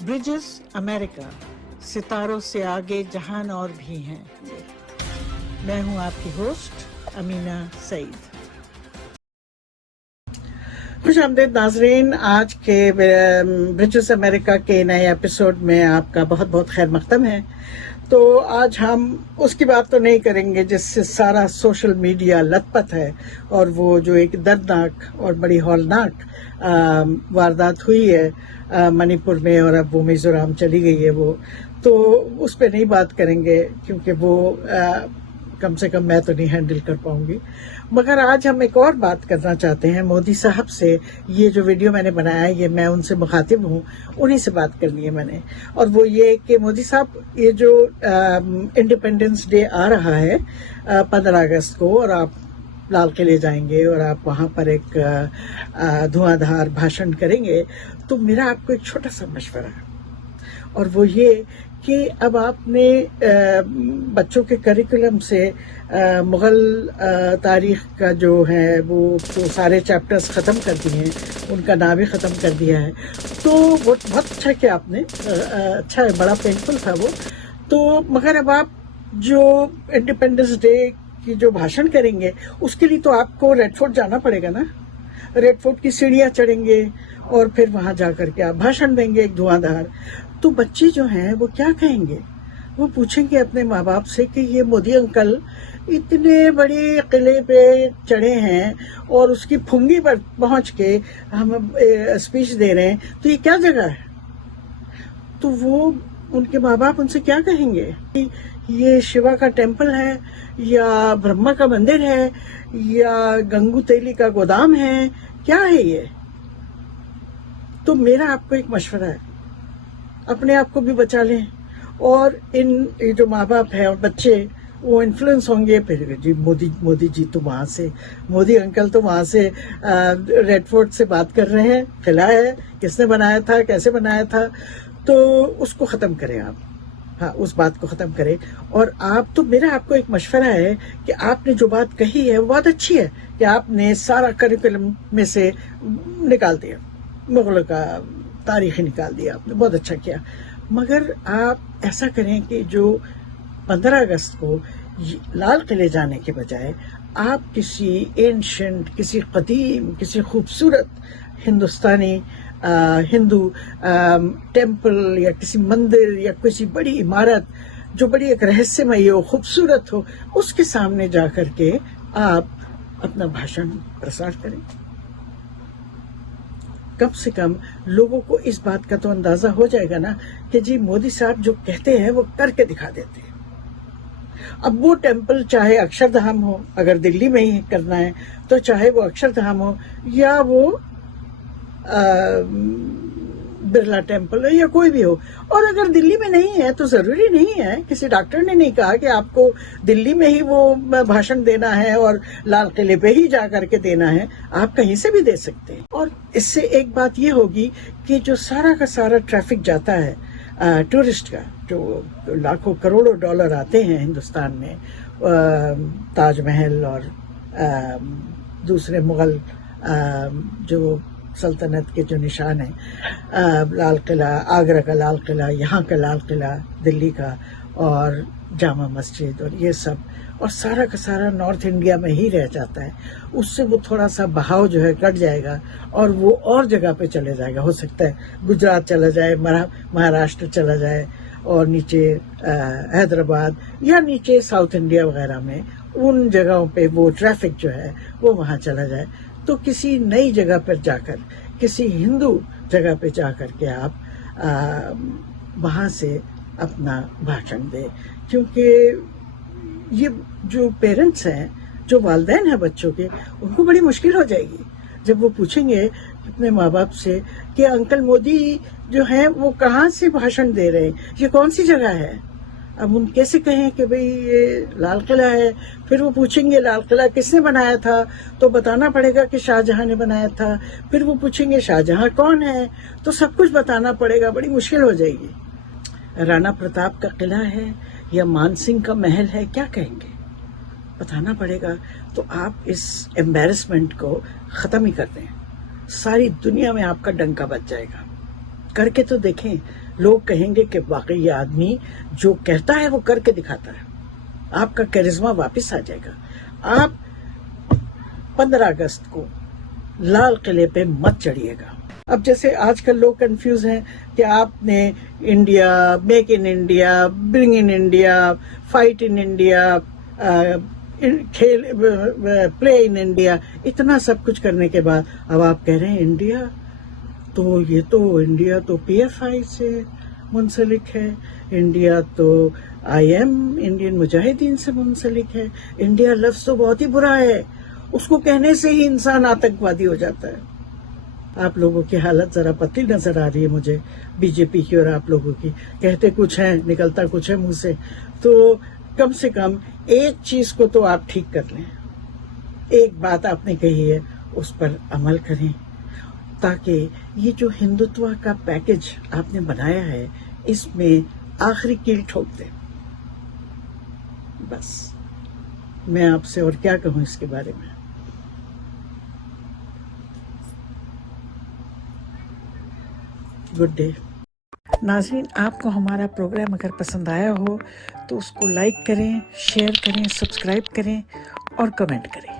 Bridges America, सितारों से आगे जहान और भी हैं। मैं हूं आपकी होस्ट अमीना सईद। खुश आमदीद नाजरीन, आज के ब्रिजेस अमेरिका के नए एपिसोड में आपका बहुत बहुत खैर मकदम है। तो आज हम उसकी बात तो नहीं करेंगे जिससे सारा सोशल मीडिया लथपथ है, और वो जो एक दर्दनाक और बड़ी हौलनाक वारदात हुई है मणिपुर में, और अब वो मिजोरम चली गई है वो, तो उस पर नहीं बात करेंगे क्योंकि वो कम से कम मैं तो नहीं हैंडल कर पाऊंगी। मगर आज हम एक और बात करना चाहते हैं मोदी साहब से। ये जो वीडियो मैंने बनाया है, ये मैं उनसे मुखातिब हूँ, उन्हीं से बात करनी है मैंने। और वो ये कि मोदी साहब, ये जो इंडिपेंडेंस डे आ रहा है 15 अगस्त को, और आप लाल किले जाएंगे और आप वहाँ पर एक धुआंधार भाषण करेंगे, तो मेरा आपको एक छोटा सा मशवरा है, और वो ये कि अब आपने बच्चों के करिकुलम से मुग़ल तारीख़ का जो है वो तो सारे चैप्टर्स ख़त्म कर दिए हैं, उनका नाम ही ख़त्म कर दिया है। तो वो बहुत अच्छा किया आपने, अच्छा है, बड़ा पेनफुल था वो। तो मगर अब आप जो इंडिपेंडेंस डे की जो भाषण करेंगे, उसके लिए तो आपको रेड फोर्ट जाना पड़ेगा ना। रेड फोर्ट की सीढ़ियाँ चढ़ेंगे और फिर वहाँ जा करके आप भाषण देंगे एक धुआंधार। तो बच्चे जो हैं वो क्या कहेंगे? वो पूछेंगे अपने माँ बाप से कि ये मोदी अंकल इतने बड़े किले पे चढ़े हैं और उसकी फुंगी पर पहुंच के हम स्पीच दे रहे हैं, तो ये क्या जगह है? तो वो उनके माँ बाप उनसे क्या कहेंगे कि ये शिवा का टेम्पल है, या ब्रह्मा का मंदिर है, या गंगू तेली का गोदाम है, क्या है ये? तो मेरा आपको एक मशवरा है, अपने आप को भी बचा लें, और ये जो माँ बाप है और बच्चे, वो इन्फ्लुएंस होंगे फिर जी मोदी जी तो वहाँ से, मोदी अंकल तो वहाँ से रेड फोर्ट से बात कर रहे हैं, किला है, किसने बनाया था, कैसे बनाया था। तो उसको ख़त्म करें आप, हाँ, उस बात को ख़त्म करें। और आप तो मेरा आपको एक मशवरा है कि आपने जो बात कही है वो बहुत अच्छी है कि आपने सारा करिकुलम में से निकाल दिया, मुग़लों का तारीख़ ही निकाल दिया आपने, बहुत अच्छा किया। मगर आप ऐसा करें कि जो 15 अगस्त को लाल किले जाने के बजाय आप किसी एंशंट, किसी कदीम, किसी खूबसूरत हिंदुस्तानी हिंदू टेम्पल या किसी मंदिर या किसी बड़ी इमारत जो बड़ी एक रहस्यमयी हो, खूबसूरत हो, उसके सामने जा कर के आप अपना भाषण प्रसार करें। कम से कम लोगों को इस बात का तो अंदाजा हो जाएगा ना कि जी मोदी साहब जो कहते हैं वो करके दिखा देते हैं। अब वो टेम्पल चाहे अक्षरधाम हो, अगर दिल्ली में ही करना है तो चाहे वो अक्षरधाम हो, या वो बिरला टेम्पल है, या कोई भी हो। और अगर दिल्ली में नहीं है तो जरूरी नहीं है, किसी डॉक्टर ने नहीं कहा कि आपको दिल्ली में ही वो भाषण देना है और लाल किले पे ही जा करके देना है, आप कहीं से भी दे सकते हैं। और इससे एक बात ये होगी कि जो सारा का सारा ट्रैफिक जाता है टूरिस्ट का, जो लाखों करोड़ों डॉलर आते हैं हिंदुस्तान में, ताजमहल और दूसरे मुग़ल जो सल्तनत के जो निशान हैं, लाल किला, आगरा का लाल किला, यहाँ का लाल किला दिल्ली का, और जामा मस्जिद, और ये सब, और सारा का सारा नॉर्थ इंडिया में ही रह जाता है। उससे वो थोड़ा सा बहाव जो है कट जाएगा और वो और जगह पे चले जाएगा। हो सकता है गुजरात चला जाए, महाराष्ट्र चला जाए, और नीचे हैदराबाद, या नीचे साउथ इंडिया वगैरह में, उन जगहों पे वो ट्रैफिक जो है वो वहाँ चला जाए। तो किसी नई जगह पर जाकर, किसी हिंदू जगह पे जाकर के आप वहाँ से अपना भाषण दें। क्योंकि ये जो पेरेंट्स हैं, जो वालिदैन हैं बच्चों के, उनको बड़ी मुश्किल हो जाएगी जब वो पूछेंगे अपने माँ बाप से कि अंकल मोदी जो हैं वो कहाँ से भाषण दे रहे हैं, ये कौन सी जगह है। अब हम कैसे कहें कि भाई ये लाल किला है? फिर वो पूछेंगे लाल किला किसने बनाया था, तो बताना पड़ेगा कि शाहजहां ने बनाया था। फिर वो पूछेंगे शाहजहां कौन है, तो सब कुछ बताना पड़ेगा, बड़ी मुश्किल हो जाएगी। राणा प्रताप का किला है या मान सिंह का महल है, क्या कहेंगे, बताना पड़ेगा। तो आप इस एम्बैरेसमेंट को ख़त्म ही कर दें, सारी दुनिया में आपका डंका बच जाएगा। करके तो देखें, لوگ کہیں گے کہ واقعی یہ آدمی جو کہتا ہے وہ کر کے دکھاتا ہے. آپ کا کیرزما واپس آ جائے گا. آپ 15 اگست کو لال قلعے پہ مت چڑھیے گا. اب جیسے آج کل لوگ کنفیوز ہیں کہ آپ نے India, make in India, bring in India, fight in India, کھیل، پلے ان انڈیا، اتنا سب کچھ کرنے کے بعد اب آپ کہہ رہے ہیں انڈیا تو یہ تو انڈیا تو پی ایف آئی سے منسلک ہے، انڈیا تو آئی ایم انڈین مجاہدین سے منسلک ہے. انڈیا لفظ تو بہت ہی برا ہے، اس کو کہنے سے ہی انسان آتنکوادی ہو جاتا ہے. آپ لوگوں کی حالت ذرا پتلی نظر آ رہی ہے مجھے، بی جے پی کی اور آپ لوگوں کی. کہتے کچھ ہیں، نکلتا کچھ ہے منہ سے. تو کم سے کم ایک چیز کو تو آپ ٹھیک کر لیں. ایک بات آپ نے کہی ہے اس پر عمل کریں، تاکہ یہ جو ہندوتوا کا پیکج آپ نے بنایا ہے اس میں آخری کیل ٹھوک دیں. بس میں آپ سے اور کیا کہوں اس کے بارے میں. Good day. ناظرین، آپ کو ہمارا پروگرام اگر پسند آیا ہو تو اس کو لائک کریں، شیئر کریں، سبسکرائب کریں اور کمنٹ کریں.